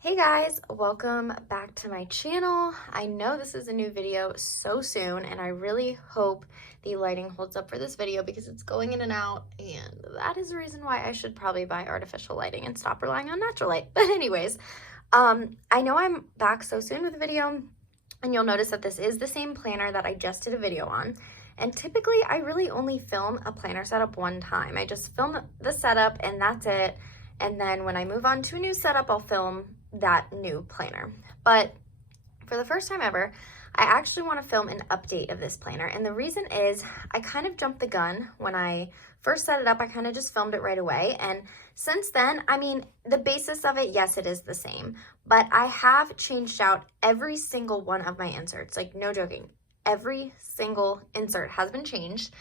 Hey guys, welcome back to my channel. I know this is a new video so soon and I really hope the lighting holds up for this video because it's going in and out, and that is the reason why I should probably buy artificial lighting and stop relying on natural light. But anyways, I know I'm back so soon with a video, and you'll notice that this is the same planner that I just did a video on. And typically I really only film a planner setup one time. I just film the setup and that's it. And then when I move on to a new setup, I'll film that new planner. But for the first time ever, I actually want to film an update of this planner. And the reason is I kind of jumped the gun when I first set it up. I kind of just filmed it right away. And since then, I mean, the basis of it, yes, it is the same, but I have changed out every single one of my inserts. Like, no joking. Every single insert has been changed.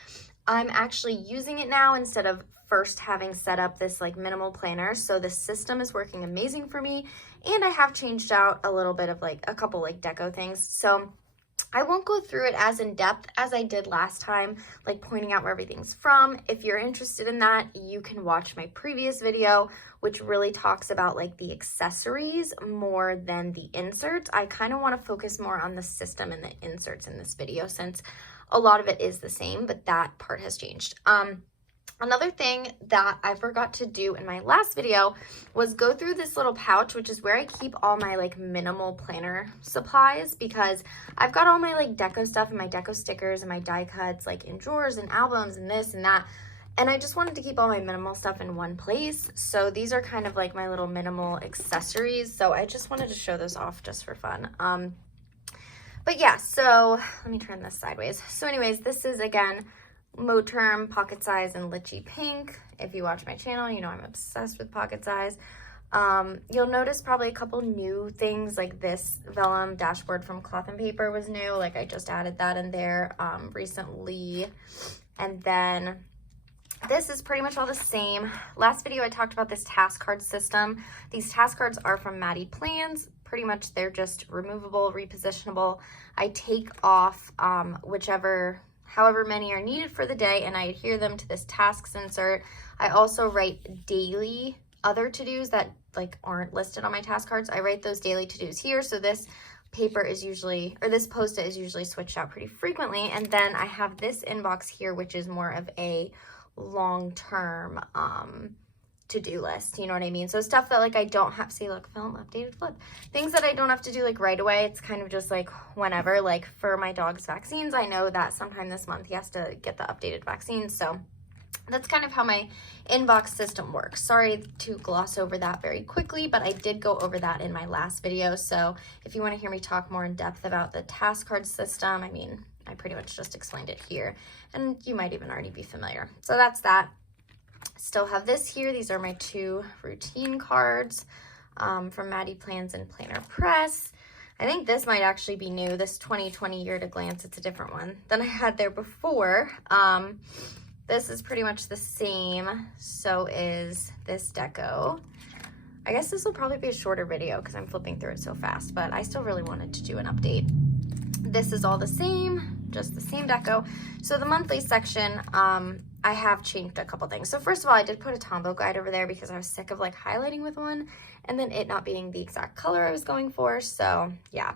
I'm actually using it now instead of first having set up this like minimal planner. So the system is working amazing for me. And I have changed out a little bit of like a couple like deco things. So I won't go through it as in depth as I did last time, like pointing out where everything's from. If you're interested in that, you can watch my previous video, which really talks about like the accessories more than the inserts. I kind of want to focus more on the system and the inserts in this video since a lot of it is the same, but that part has changed. Another thing that I forgot to do in my last video was go through this little pouch, which is where I keep all my like minimal planner supplies, because I've got all my like deco stuff and my deco stickers and my die cuts like in drawers and albums and this and that. And I just wanted to keep all my minimal stuff in one place. So these are kind of like my little minimal accessories. So I just wanted to show those off just for fun. But yeah, so let me turn this sideways. So anyways, this is again, Moterm pocket size and lychee pink. If you watch my channel, you know I'm obsessed with pocket size. You'll notice probably a couple new things, like this vellum dashboard from Cloth and Paper was new. Like I just added that in there recently. And then this is pretty much all the same. Last video I talked about this task card system. These task cards are from Maddie Plans. Pretty much they're just removable, repositionable. I take off however many are needed for the day, and I adhere them to this tasks insert. I also write daily other to-dos that like aren't listed on my task cards. I write those daily to-dos here. So this paper is usually, or this Post-it is usually switched out pretty frequently. And then I have this inbox here, which is more of a long-term to-do list, you know what I mean? So stuff that like I don't have, see, look, film, updated, flip. Things that I don't have to do like right away. It's kind of just like whenever, like for my dog's vaccines, I know that sometime this month he has to get the updated vaccine. So that's kind of how my inbox system works. Sorry to gloss over that very quickly, but I did go over that in my last video. So if you want to hear me talk more in depth about the task card system, I mean, I pretty much just explained it here, and you might even already be familiar. So that's that. Still have this here. These are my two routine cards from Maddie Plans and Planner Press. I think this might actually be new, this 2020 Year to Glance. It's a different one than I had there before. This is pretty much the same. So is this deco. I guess this will probably be a shorter video because I'm flipping through it so fast, but I still really wanted to do an update. This is all the same, just the same deco. So the monthly section, I have changed a couple things. So first of all, I did put a Tombow guide over there because I was sick of like highlighting with one and then it not being the exact color I was going for. So yeah,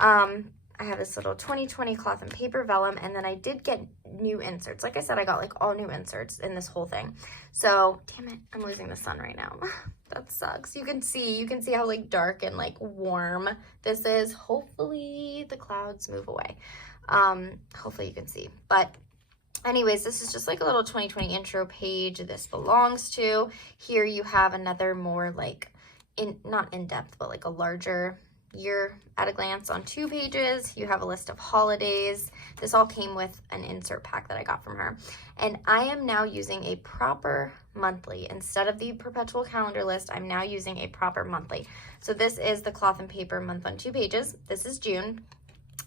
I have this little 2020 Cloth and Paper vellum, and then I did get new inserts. Like I said, I got like all new inserts in this whole thing. So damn it, I'm losing the sun right now. That sucks. You can see how like dark and like warm this is. Hopefully the clouds move away. Hopefully you can see, but anyways, this is just like a little 2020 intro page. This belongs to. Here you have another more like not in depth, but like a larger year at a glance on 2 pages. You have a list of holidays. This all came with an insert pack that I got from her. And I am now using a proper monthly. Instead of the perpetual calendar list, I'm now using a proper monthly. So this is the Cloth and Paper month on 2 pages. This is June.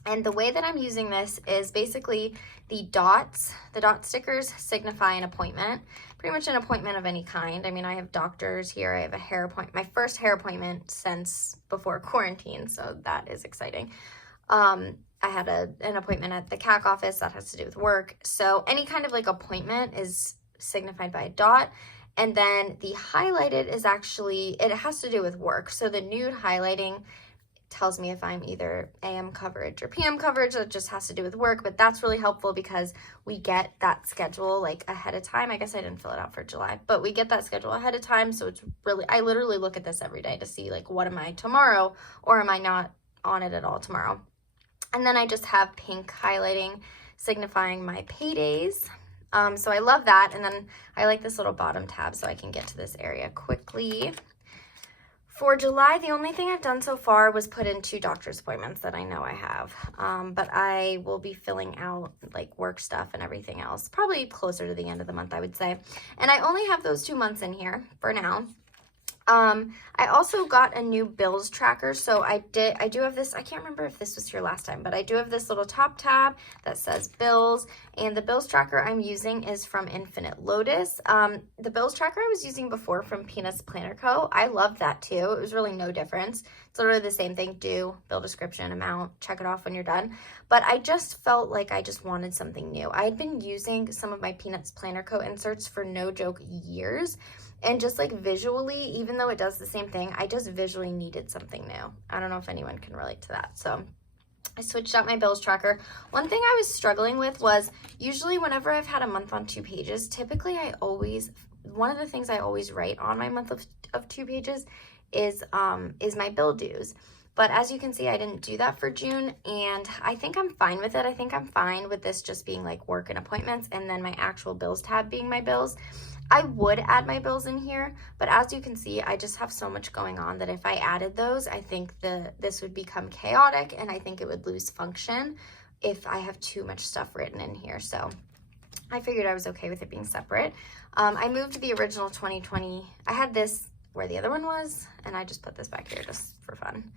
And the way that I'm using this is basically the dot stickers signify an appointment, pretty much an appointment of any kind. I mean, I have doctors here. I have a hair appointment, my first hair appointment since before quarantine. So that is exciting. I had an appointment at the CAC office that has to do with work. So any kind of like appointment is signified by a dot. And then the highlighted is actually, it has to do with work. So the nude highlighting tells me if I'm either AM coverage or PM coverage. That just has to do with work, but that's really helpful because we get that schedule like ahead of time. I guess I didn't fill it out for July, but we get that schedule ahead of time. So it's really, I literally look at this every day to see like, what am I tomorrow, or am I not on it at all tomorrow? And then I just have pink highlighting signifying my paydays. So I love that. And then I like this little bottom tab so I can get to this area quickly. For July, the only thing I've done so far was put in 2 doctor's appointments that I know I have. But I will be filling out like work stuff and everything else, probably closer to the end of the month, I would say. And I only have those 2 months in here for now. I also got a new bills tracker. So I do have this, I can't remember if this was here last time, but I do have this little top tab that says bills, and the bills tracker I'm using is from Infinite Lotus. The bills tracker I was using before from Peanuts Planner Co. I loved that too. It was really no difference. It's literally the same thing, due, bill description, amount, check it off when you're done. But I just felt like I just wanted something new. I had been using some of my Peanuts Planner Co. inserts for no joke years. And just like visually, even though it does the same thing, I just visually needed something new. I don't know if anyone can relate to that. So I switched out my bills tracker. One thing I was struggling with was usually whenever I've had a month on 2 pages, typically one of the things I always write on my month of 2 pages is my bill dues. But as you can see, I didn't do that for June, and I think I'm fine with it. I think I'm fine with this just being like work and appointments, and then my actual bills tab being my bills. I would add my bills in here, but as you can see, I just have so much going on that if I added those, I think this would become chaotic, and I think it would lose function if I have too much stuff written in here. So I figured I was okay with it being separate. I moved the original 2020. I had this where the other one was, and I just put this back here just for fun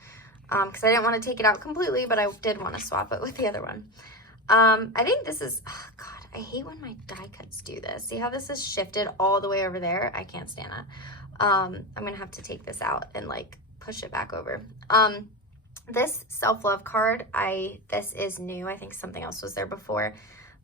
because I didn't want to take it out completely, but I did want to swap it with the other one. I think this is, oh God, I hate when my die cuts do this. See how this is shifted all the way over there? I can't stand that. I'm gonna have to take this out and like push it back over. This self-love card, this is new. I think something else was there before,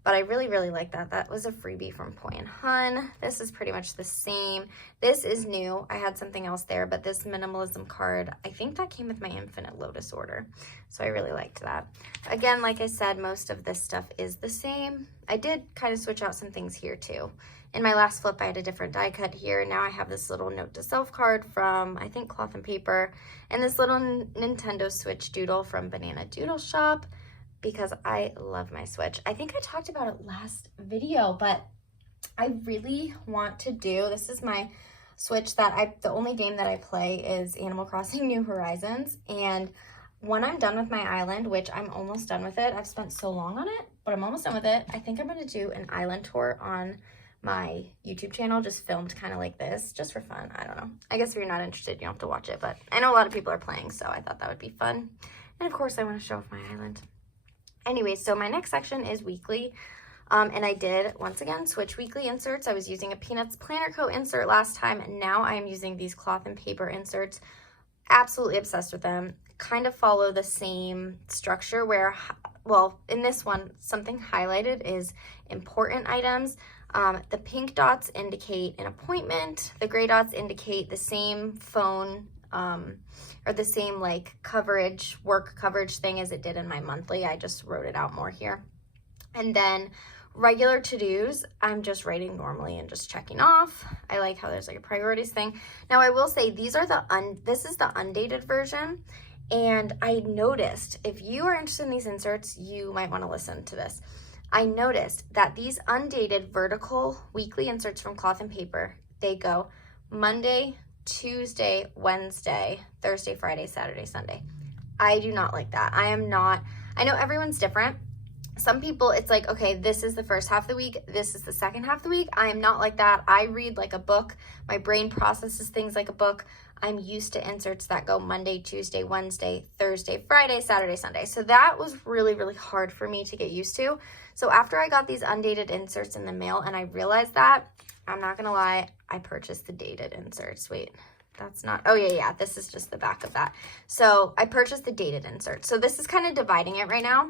but I really, really like that. That was a freebie from Poi and Hun. This is pretty much the same. This is new. I had something else there, but this minimalism card, I think that came with my Infinite Lotus order. So I really liked that. Again, like I said, most of this stuff is the same. I did kind of switch out some things here too. In my last flip, I had a different die cut here. Now I have this little note to self card from, I think, Cloth and Paper, and this little Nintendo Switch doodle from Banana Doodle Shop, because I love my Switch. I think I talked about it last video, but I really want to do, this is my Switch that the only game that I play is Animal Crossing New Horizons. And when I'm done with my island, which I'm almost done with it, I've spent so long on it, but I'm almost done with it. I think I'm gonna do an island tour on my YouTube channel, just filmed kind of like this, just for fun. I don't know. I guess if you're not interested, you don't have to watch it, but I know a lot of people are playing, so I thought that would be fun. And of course, I want to show off my island. Anyway, so my next section is weekly, and I did, once again, switch weekly inserts. I was using a Peanuts Planner Co. insert last time, and now I am using these Cloth and Paper inserts. Absolutely obsessed with them. Kind of follow the same structure where, well, in this one, something highlighted is important items. The pink dots indicate an appointment. The gray dots indicate the same phone or the same like coverage, work coverage thing as it did in my monthly. I just wrote it out more here. And then regular to-dos, I'm just writing normally and just checking off. I like how there's like a priorities thing. Now I will say these are this is the undated version. And I noticed, if you are interested in these inserts, you might want to listen to this. I noticed that these undated vertical weekly inserts from Cloth and Paper, they go Monday, Tuesday, Wednesday, Thursday, Friday, Saturday, Sunday. I do not like that. I know everyone's different. Some people, it's like, okay, this is the first half of the week, this is the second half of the week. I am not like that. I read like a book. My brain processes things like a book. I'm used to inserts that go Monday, Tuesday, Wednesday, Thursday, Friday, Saturday, Sunday. So that was really, really hard for me to get used to. So after I got these undated inserts in the mail and I realized that, I'm not gonna lie, I purchased the dated inserts. Wait, that's not, oh yeah, this is just the back of that. So I purchased the dated inserts. So this is kind of dividing it right now,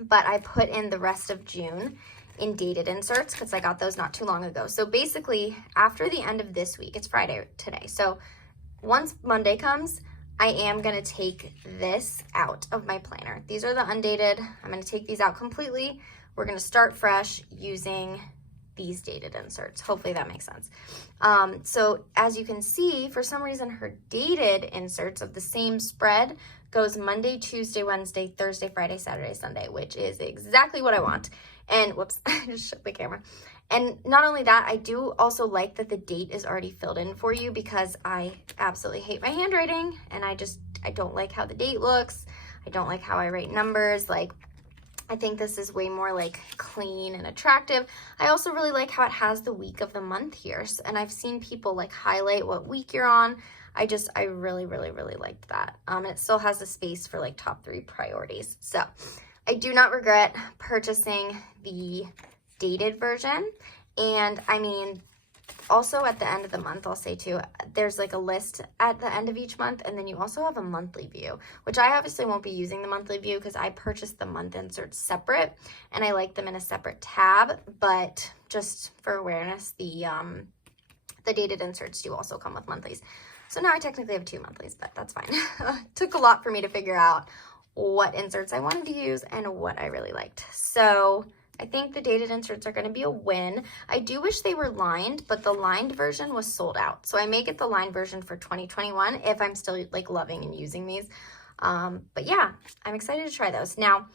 but I put in the rest of June in dated inserts because I got those not too long ago. So basically, after the end of this week, it's Friday today. So once Monday comes, I am going to take this out of my planner. These are the undated. I'm going to take these out completely. We're going to start fresh using these dated inserts. Hopefully that makes sense. So as you can see, for some reason, her dated inserts of the same spread goes Monday, Tuesday, Wednesday, Thursday, Friday, Saturday, Sunday, which is exactly what I want. And whoops, I just shook the camera. And not only that, I do also like that the date is already filled in for you because I absolutely hate my handwriting and I don't like how the date looks. I don't like how I write numbers. Like, I think this is way more like clean and attractive. I also really like how it has the week of the month here. And I've seen people like highlight what week you're on. I really, really, really liked that. And it still has a space for like top 3 priorities. So I do not regret purchasing the dated version. And I mean, also at the end of the month, I'll say too, there's like a list at the end of each month, and then you also have a monthly view, which I obviously won't be using the monthly view because I purchased the month inserts separate and I like them in a separate tab, but just for awareness, the dated inserts do also come with monthlies. So now I technically have 2 monthlies, but that's fine. It took a lot for me to figure out what inserts I wanted to use and what I really liked. So I think the dated inserts are going to be a win. I do wish they were lined, but the lined version was sold out. So I may get the lined version for 2021 if I'm still like loving and using these. But yeah, I'm excited to try those. Now,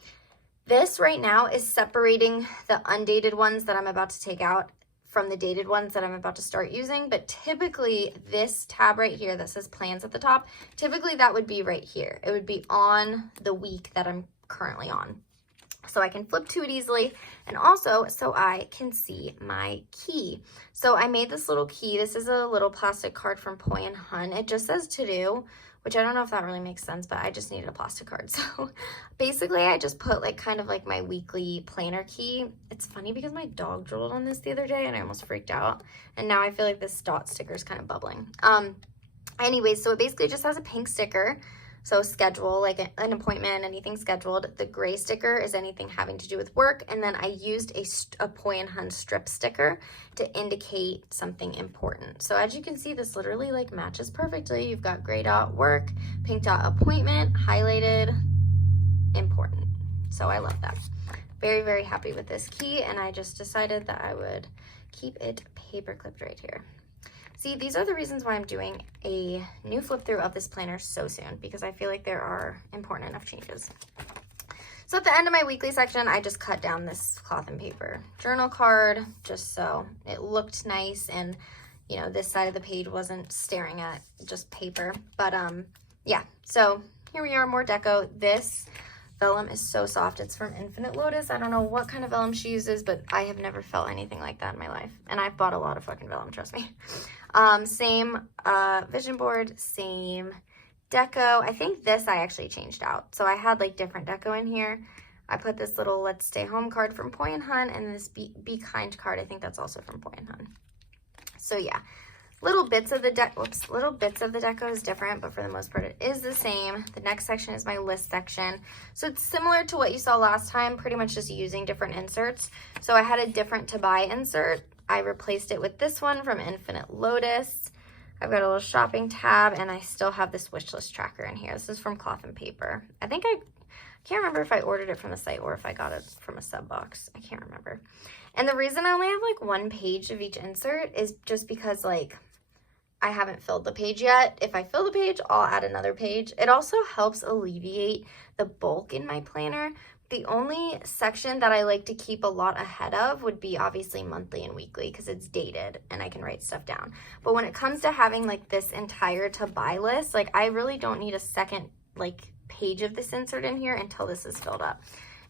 this right now is separating the undated ones that I'm about to take out from the dated ones that I'm about to start using. But typically this tab right here that says plans at the top, typically that would be right here. It would be on the week that I'm currently on. So I can flip to it easily, and also so I can see my key. So I made this little key. This is a little plastic card from Poi and Hun. It just says to do, which I don't know if that really makes sense, but I just needed a plastic card. So basically I just put like kind of like my weekly planner key. It's funny because my dog drooled on this the other day and I almost freaked out. And now I feel like this dot sticker is kind of bubbling. Anyways, so it basically just has a pink sticker. So schedule, like an appointment, anything scheduled. The gray sticker is anything having to do with work. And then I used a Poi and Hun strip sticker to indicate something important. So as you can see, this literally like matches perfectly. You've got gray dot work, pink dot appointment, highlighted, important. So I love that. Very, very happy with this key. And I just decided that I would keep it paper clipped right here. See, these are the reasons why I'm doing a new flip through of this planner so soon, because I feel like there are important enough changes. So at the end of my weekly section, I just cut down this cloth and paper journal card just so it looked nice and, you know, this side of the page wasn't staring at just paper. But yeah, so here we are, more deco. This vellum is so soft. It's from Infinite Lotus. I don't know what kind of vellum she uses, but I have never felt anything like that in my life. And I've bought a lot of fucking vellum, trust me. Same vision board, same deco. I think this I actually changed out. So I had like different deco in here. I put this little Let's Stay Home card from Poi and Hun, and this Be Kind card. I think that's also from Poi and Hun. So yeah, little bits of the deco is different, but for the most part it is the same. The next section is my list section. So it's similar to what you saw last time, pretty much just using different inserts. So I had a different to buy insert. I replaced it with this one from Infinite Lotus. I've got a little shopping tab, and I still have this wish list tracker in here. This is from Cloth and Paper. I can't remember if I ordered it from the site or if I got it from a sub box. I can't remember. And the reason I only have like 1 page of each insert is just because like I haven't filled the page yet. If I fill the page, I'll add another page. It also helps alleviate the bulk in my planner. The only section that I like to keep a lot ahead of would be obviously monthly and weekly because it's dated and I can write stuff down. But when it comes to having like this entire to buy list, like I really don't need a second like page of this insert in here until this is filled up.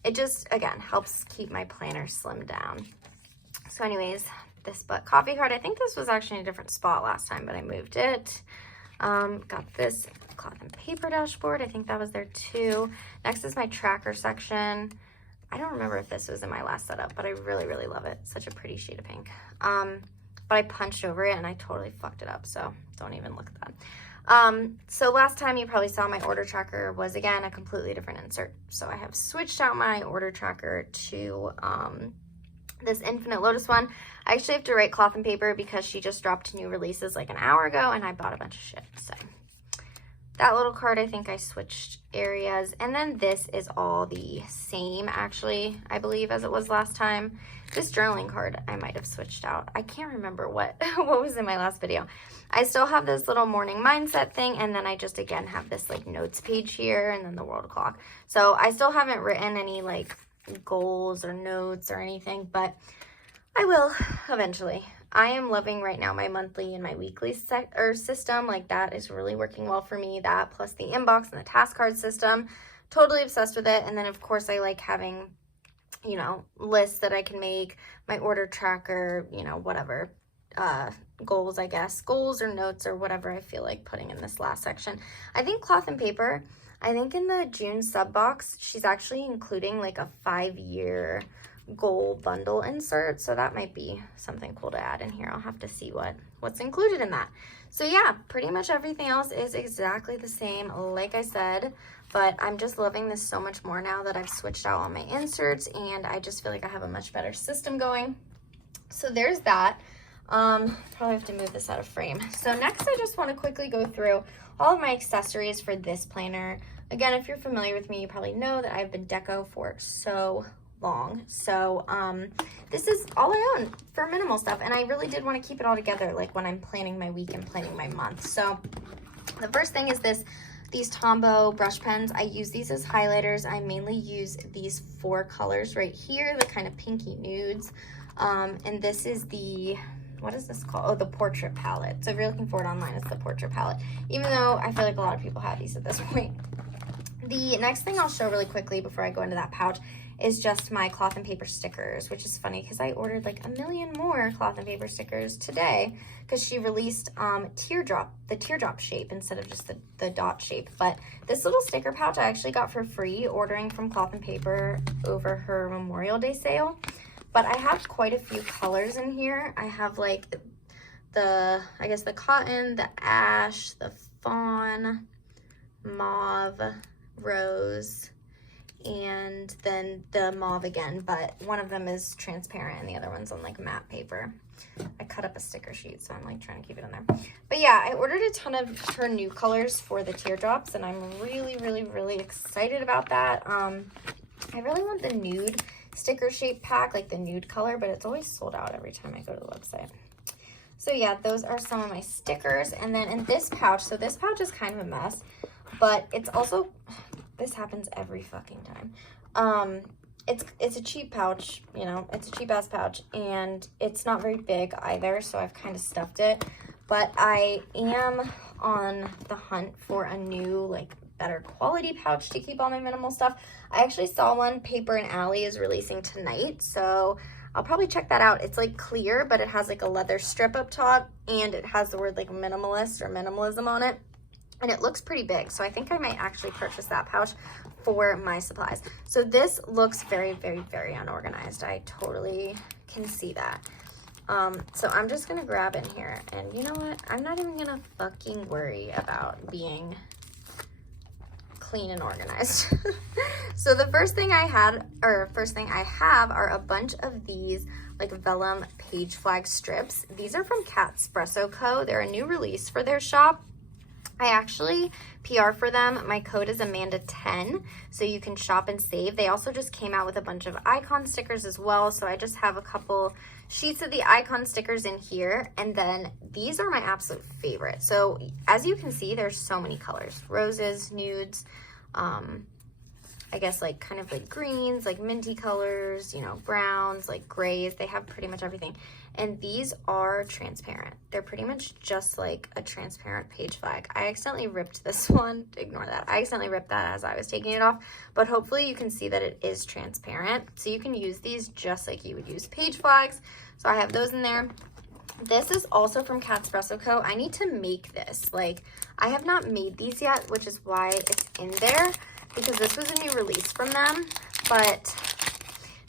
It just, again, helps keep my planner slimmed down. So anyways, this coffee card, I think this was actually in a different spot last time, but I moved it. Got this Cloth and Paper dashboard. I think that was there too. Next is my tracker section. I don't remember if this was in my last setup, but I really, really love it. Such a pretty shade of pink. But I punched over it and I totally fucked it up, so don't even look at that. So last time you probably saw my order tracker was, again, a completely different insert. So I have switched out my order tracker to this Infinite Lotus one. I actually have to write cloth and paper because she just dropped new releases like an hour ago and I bought a bunch of shit. So that little card, I think I switched areas. And then this is all the same, actually, I believe, as it was last time. This journaling card, I might have switched out. I can't remember what was in my last video. I still have this little morning mindset thing, and then I just, again, have this, like, notes page here, and then the world clock. So I still haven't written any, like, goals or notes or anything, but I will eventually. I am loving right now my monthly and my weekly system. Like, that is really working well for me. That plus the inbox and the task card system. Totally obsessed with it. And then, of course, I like having, you know, lists that I can make, my order tracker, you know, whatever, goals, I guess. Goals or notes or whatever I feel like putting in this last section. I think cloth and paper, I think in the June sub box, she's actually including like a 5-year goal bundle insert, so that might be something cool to add in here. I'll have to see what's included in that. So yeah, pretty much everything else is exactly the same, like I said, but I'm just loving this so much more now that I've switched out all my inserts, and I just feel like I have a much better system going. So there's that. Probably have to move this out of frame. So next I just want to quickly go through all of my accessories for this planner. Again, if you're familiar with me, you probably know that I've been deco for so long. So this is all I own for minimal stuff, and I really did want to keep it all together, like when I'm planning my week and planning my month. So the first thing is these Tombow brush pens. I use these as highlighters. I mainly use these 4 colors right here, the kind of pinky nudes, and this is the, what is this called? Oh, the portrait palette. So if you're looking for it online, it's the portrait palette, even though I feel like a lot of people have these at this point. The next thing I'll show really quickly before I go into that pouch is just my cloth and paper stickers, which is funny because I ordered like 1 million more cloth and paper stickers today because she released the teardrop shape instead of just the dot shape. But this little sticker pouch I actually got for free ordering from Cloth and Paper over her Memorial Day sale. But I have quite a few colors in here. I have like the, I guess the cotton, the ash, the fawn, mauve, rose, and then the mauve again, but one of them is transparent and the other one's on like matte paper. I cut up a sticker sheet, so I'm like trying to keep it in there. But yeah, I ordered a ton of her new colors for the teardrops, and I'm really excited about that. I really want the nude sticker shape pack, like the nude color, but it's always sold out every time I go to the website. So yeah, those are some of my stickers. And then in this pouch, so this pouch is kind of a mess, but it's also, this happens every fucking time. It's a cheap pouch, you know, it's a cheap ass pouch, and it's not very big either, so I've kind of stuffed it. But I am on the hunt for a new, like, better quality pouch to keep all my minimal stuff. I actually saw one, Paper and Alley is releasing tonight, so I'll probably check that out. It's like clear, but it has like a leather strip up top, and it has the word like minimalist or minimalism on it. And it looks pretty big, so I think I might actually purchase that pouch for my supplies. So this looks very unorganized. I totally can see that. So I'm just gonna grab in here, and you know what? I'm not even gonna fucking worry about being clean and organized. So the first thing I have are a bunch of these like vellum page flag strips. These are from Catspresso Co. They're a new release for their shop. I actually PR for them. My code is Amanda10, so you can shop and save. They also just came out with a bunch of icon stickers as well, so I just have a couple sheets of the icon stickers in here, and then these are my absolute favorite. So as you can see, there's so many colors. Roses, nudes, I guess like kind of like greens, like minty colors, you know, browns, like grays. They have pretty much everything. And these are transparent. They're pretty much just like a transparent page flag. I accidentally ripped this one. Ignore that. I accidentally ripped that as I was taking it off. But hopefully you can see that it is transparent. So you can use these just like you would use page flags. So I have those in there. This is also from Catspresso Co. I need to make this. Like, I have not made these yet, which is why it's in there, because this was a new release from them. But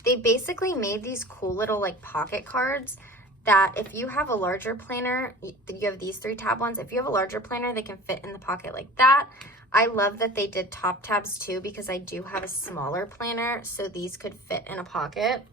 they basically made these cool little like pocket cards that if you have a larger planner, you have these 3 tab ones. If you have a larger planner, they can fit in the pocket like that. I love that they did top tabs too, because I do have a smaller planner, so these could fit in a pocket.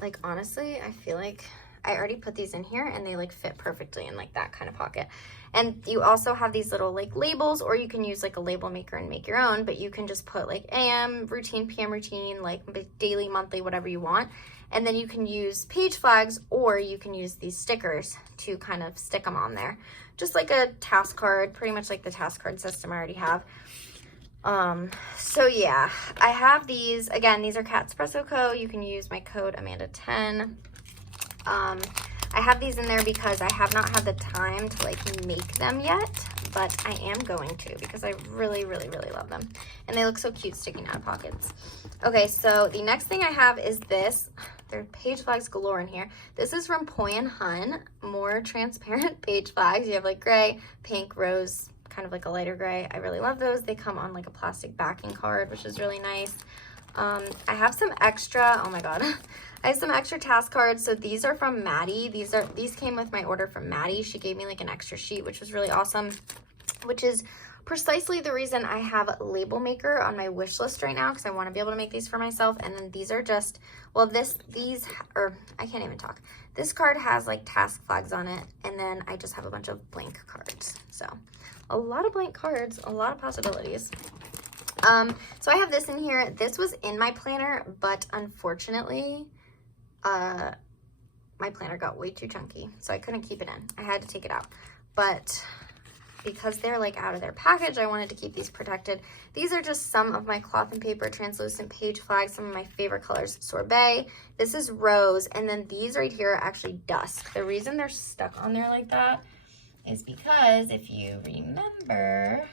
like, honestly, I feel like I already put these in here and they like fit perfectly in like that kind of pocket. And you also have these little like labels, or you can use like a label maker and make your own, but you can just put like AM routine, PM routine, like daily, monthly, whatever you want. And then you can use page flags, or you can use these stickers to kind of stick them on there. Just like a task card, pretty much like the task card system I already have. So yeah, I have these, again, these are Cat Espresso Co. You can use my code Amanda10. I have these in there because I have not had the time to like make them yet, but I am going to because I really, really, really love them. And they look so cute sticking out of pockets. Okay, so the next thing I have is this. There are page flags galore in here. This is from Poi & Hun, more transparent page flags. You have like gray, pink, rose, kind of like a lighter gray. I really love those. They come on like a plastic backing card, which is really nice. I have some extra, oh my god, I have some extra task cards. So these are from Maddie. These came with my order from Maddie. She gave me like an extra sheet, which was really awesome, which is precisely the reason I have Label Maker on my wish list right now, because I want to be able to make these for myself. And then these are just, well, I can't even talk. This card has like task flags on it, and then I just have a bunch of blank cards. So a lot of blank cards, a lot of possibilities. So I have this in here. This was in my planner, but unfortunately, my planner got way too chunky, so I couldn't keep it in. I had to take it out. But because they're like out of their package, I wanted to keep these protected. These are just some of my cloth and paper translucent page flags, some of my favorite colors. Sorbet, this is rose, and then these right here are actually dusk. The reason they're stuck on there like that is because if you remember,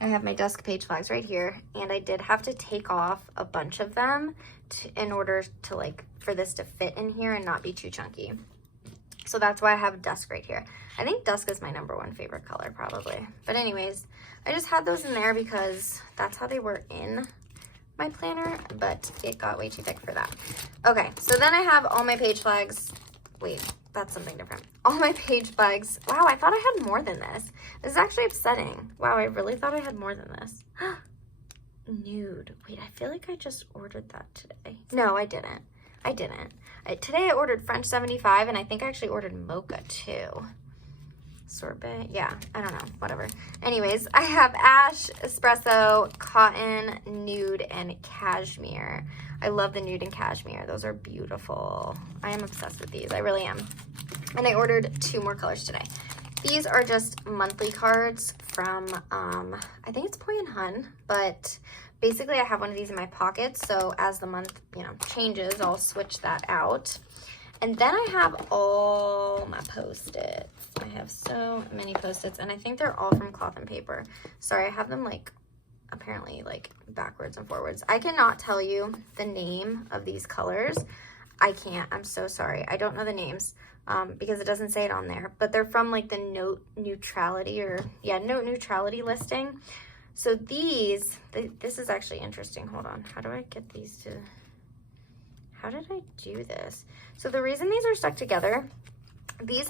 I have my dusk page flags right here, and I did have to take off a bunch of them in order to like, for this to fit in here and not be too chunky. So that's why I have dusk right here. I think dusk is my #1 favorite color probably. But anyways, I just had those in there because that's how they were in my planner, but it got way too thick for that. Okay, so then I have all my page flags. Wait, that's something different. All my page flags. Wow, I thought I had more than this. This is actually upsetting. Wow, I really thought I had more than this. Nude. Wait, I feel like I just ordered that today. No, I didn't. Today I ordered French 75, and I think I actually ordered mocha too. Sorbet, yeah, I don't know, whatever. Anyways, I have ash, espresso, cotton, nude, and cashmere. I love the nude and cashmere. Those are beautiful. I am obsessed with these. I really am. And I ordered 2 more colors today. These are just monthly cards from, I think it's Poi & Hun, but basically I have one of these in my pocket, so as the month, changes, I'll switch that out. And then I have all my Post-its. I have so many Post-its, and I think they're all from cloth and paper. Sorry, I have them apparently backwards and forwards. I cannot tell you the name of these colors. I can't. I'm so sorry. I don't know the names because it doesn't say it on there, but they're from the note neutrality listing. So this is actually interesting. Hold on. How do I get these to, how did I do this? So the reason these are stuck together, these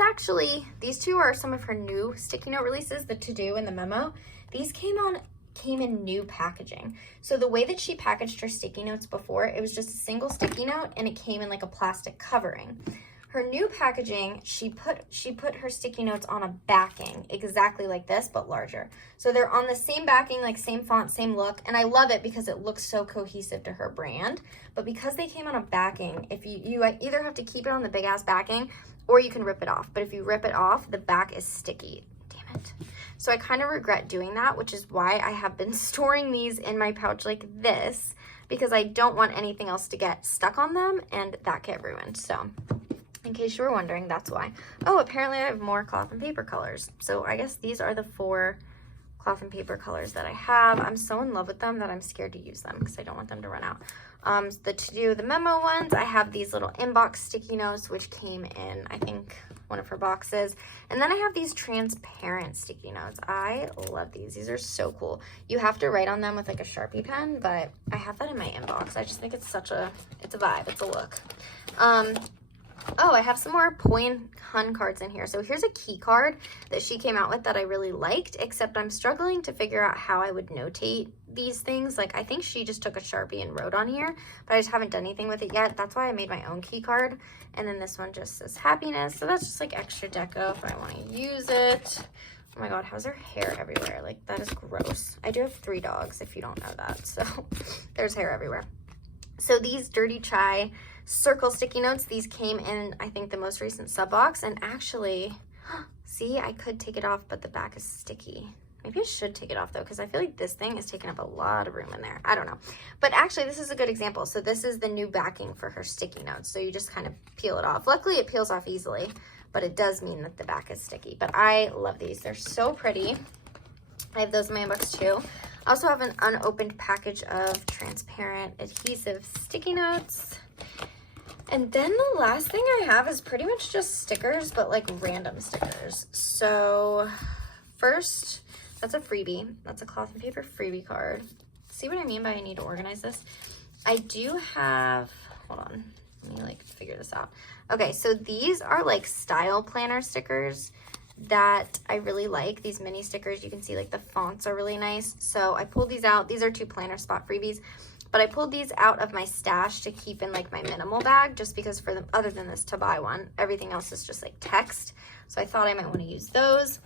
2 are some of her new sticky note releases, the To-Do and the Memo. These came in new packaging. So the way that she packaged her sticky notes before, it was just a single sticky note and it came in like a plastic covering. Her new packaging, she put her sticky notes on a backing exactly like this, but larger. So they're on the same backing, like same font, same look, and I love it because it looks so cohesive to her brand. But because they came on a backing, if you either have to keep it on the big ass backing or you can rip it off. But if you rip it off, the back is sticky. Damn it. So I kind of regret doing that, which is why I have been storing these in my pouch like this, because I don't want anything else to get stuck on them and that get ruined. So in case you were wondering, that's why. Oh, apparently I have more cloth and paper colors. So I guess these are the 4 cloth and paper colors that I have. I'm so in love with them that I'm scared to use them because I don't want them to run out. The To-Do, the Memo ones, I have these little inbox sticky notes, which came in, I think, one of her boxes. And then I have these transparent sticky notes. I love these. These are so cool. You have to write on them with a Sharpie pen, but I have that in my inbox. I just think it's it's a vibe. It's a look. Oh, I have some more Poi & Hun cards in here. So here's a key card that she came out with that I really liked, except I'm struggling to figure out how I would notate these things. Like, I think she just took a Sharpie and wrote on here, but I just haven't done anything with it yet. That's why I made my own key card. And then this one just says happiness. So that's just like extra deco if I want to use it. Oh my God, how's her hair everywhere? Like, that is gross. I do have 3 dogs, if you don't know that. So there's hair everywhere. So these Dirty Chai circle sticky notes, these came in, I think, the most recent sub box. And actually, see, I could take it off, but the back is sticky. Maybe I should take it off though, because I feel like this thing is taking up a lot of room in there. I don't know. But actually, this is a good example. So this is the new backing for her sticky notes. So you just kind of peel it off. Luckily, it peels off easily, but it does mean that the back is sticky. But I love these. They're so pretty. I have those in my inbox too. I also have an unopened package of transparent adhesive sticky notes. And then the last thing I have is pretty much just stickers, but like random stickers. So first, that's a freebie. That's a cloth and paper freebie card. See what I mean by I need to organize this? I do have, hold on, let me like figure this out. Okay, so these are like style planner stickers that I really like. These mini stickers, you can see like the fonts are really nice. So I pulled these out. These are 2 planner spot freebies, but I pulled these out of my stash to keep in like my minimal bag, just because for them, other than this to buy one, everything else is just like text. So I thought I might want to use those.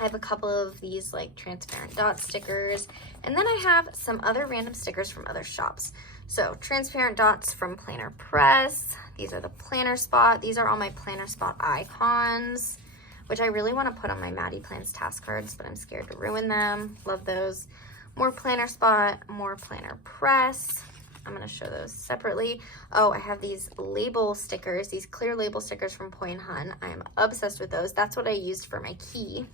I have a couple of these like transparent dot stickers, and then I have some other random stickers from other shops. So transparent dots from Planner Press. These are the Planner Spot. These are all my Planner Spot icons, which I really want to put on my Maddie Plans task cards, but I'm scared to ruin them. Love those. More Planner Spot, more Planner Press. I'm going to show those separately. Oh, I have these label stickers, these clear label stickers from Poi & Hun. I am obsessed with those. That's what I used for my key.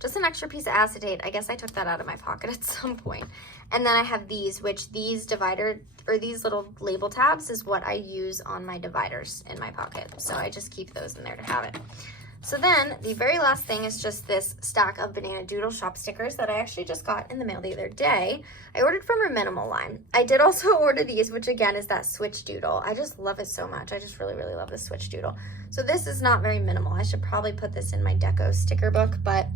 Just an extra piece of acetate. I guess I took that out of my pocket at some point. And then I have these, which these divider, or these little label tabs is what I use on my dividers in my pocket. So I just keep those in there to have it. So then the very last thing is just this stack of Banana Doodle shop stickers that I actually just got in the mail the other day. I ordered from her minimal line. I did also order these, which again is that Switch Doodle. I just love it so much. I just really, really love the Switch Doodle. So this is not very minimal. I should probably put this in my deco sticker book, but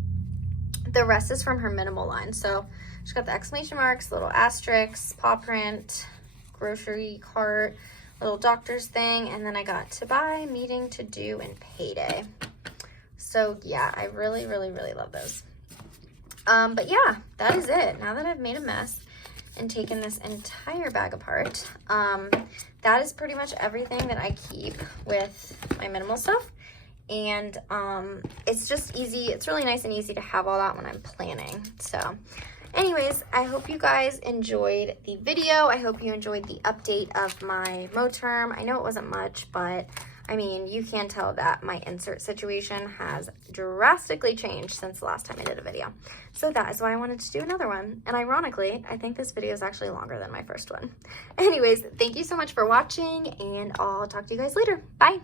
the rest is from her minimal line. So she's got the exclamation marks, little asterisks, paw print, grocery cart, little doctor's thing, and then I got to buy, meeting, to do, and payday. So yeah, I really, really, really love those. But yeah, that is it. Now that I've made a mess and taken this entire bag apart, that is pretty much everything that I keep with my minimal stuff. And it's just easy. It's really nice and easy to have all that when I'm planning. So anyways, I hope you guys enjoyed the video. I hope you enjoyed the update of my Moterm. I know it wasn't much, but I mean, you can tell that my insert situation has drastically changed since the last time I did a video. So that is why I wanted to do another one. And ironically, I think this video is actually longer than my first one. Anyways, thank you so much for watching, and I'll talk to you guys later. Bye.